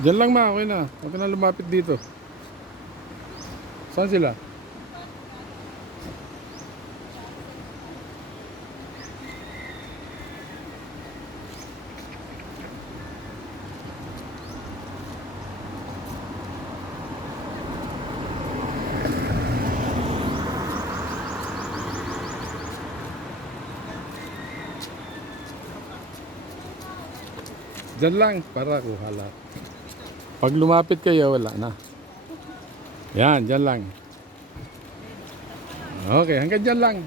Diyan lang ma, okay na. Huwag ka na lumapit dito. Saan sila? Diyan lang, para kuha lahat. Pag lumapit kayo, wala na. Yan, diyan lang. Okay, hanggang diyan lang.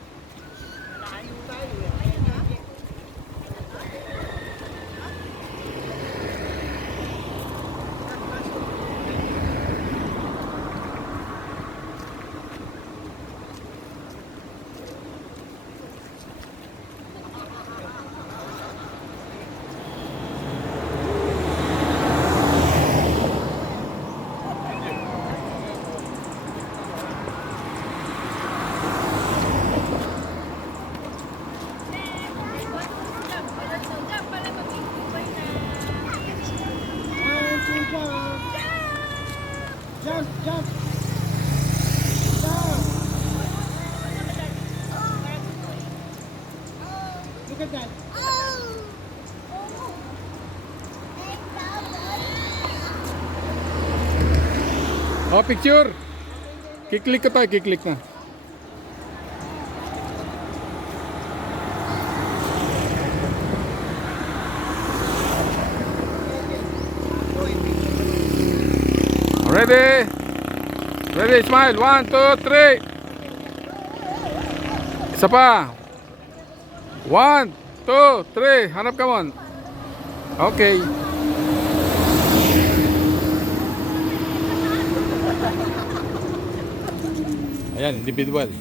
Jump, jump. Jump. Look at that. Oh, picture. Kiklik ko tayo, kiklik na. Ready? Ready, smile. 1, 2, 3. Isa pa. 1, 2, 3. Hanap ka mon. Okay. Ayan, individual.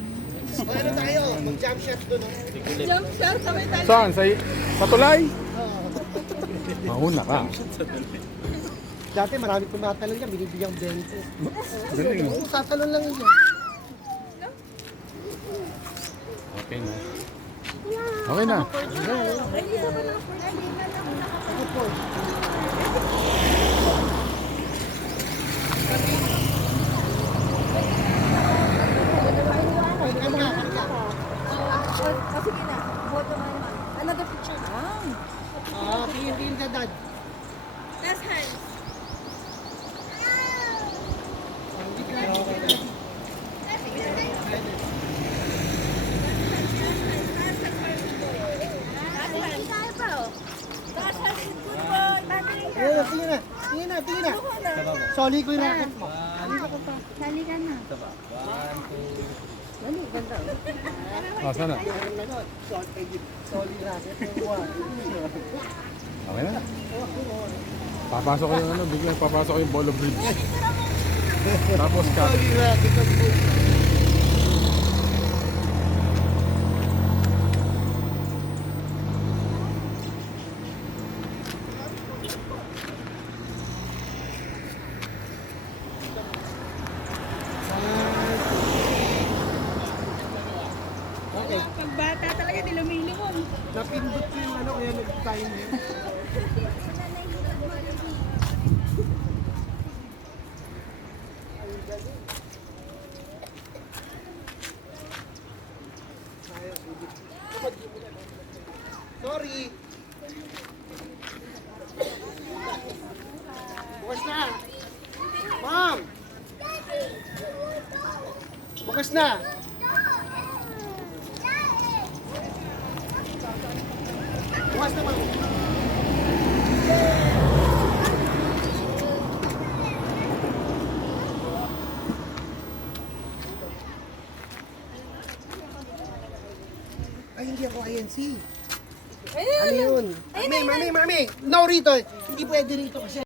Ano tayo? Mag-jump shot doon. Jump shot, sabay tayo. Saan? Sa tulay? Mauna ka. Dati marami tumatalon yan, binibigyang 20. Galing. Oo, tatalon lang yun. Okay na. Okay na. Ako po. Sige na, boto mo naman. Another picture. Tingin ka, Dad. Last hands. Tingin na. Tingin na, tingin na. Soli ko yung racket mo. Dali ka na. Dali, ganda. Sana. Soli racket mo. Okay na. Papasok ko yung ano, biglang papasok ko yung Bolo Bridge. Tapos ka. Soli racket mo. Pag bata talaga, di lumilingon. Napindot ko yung ano, kaya nag-time yun. Sorry. Bukas na. Ma'am. Bukas na. Bukas na, ma'am. Ay, hindi ako INC. Ano yun? Mami, mami, mami! No rito! Hindi pwede rito kasi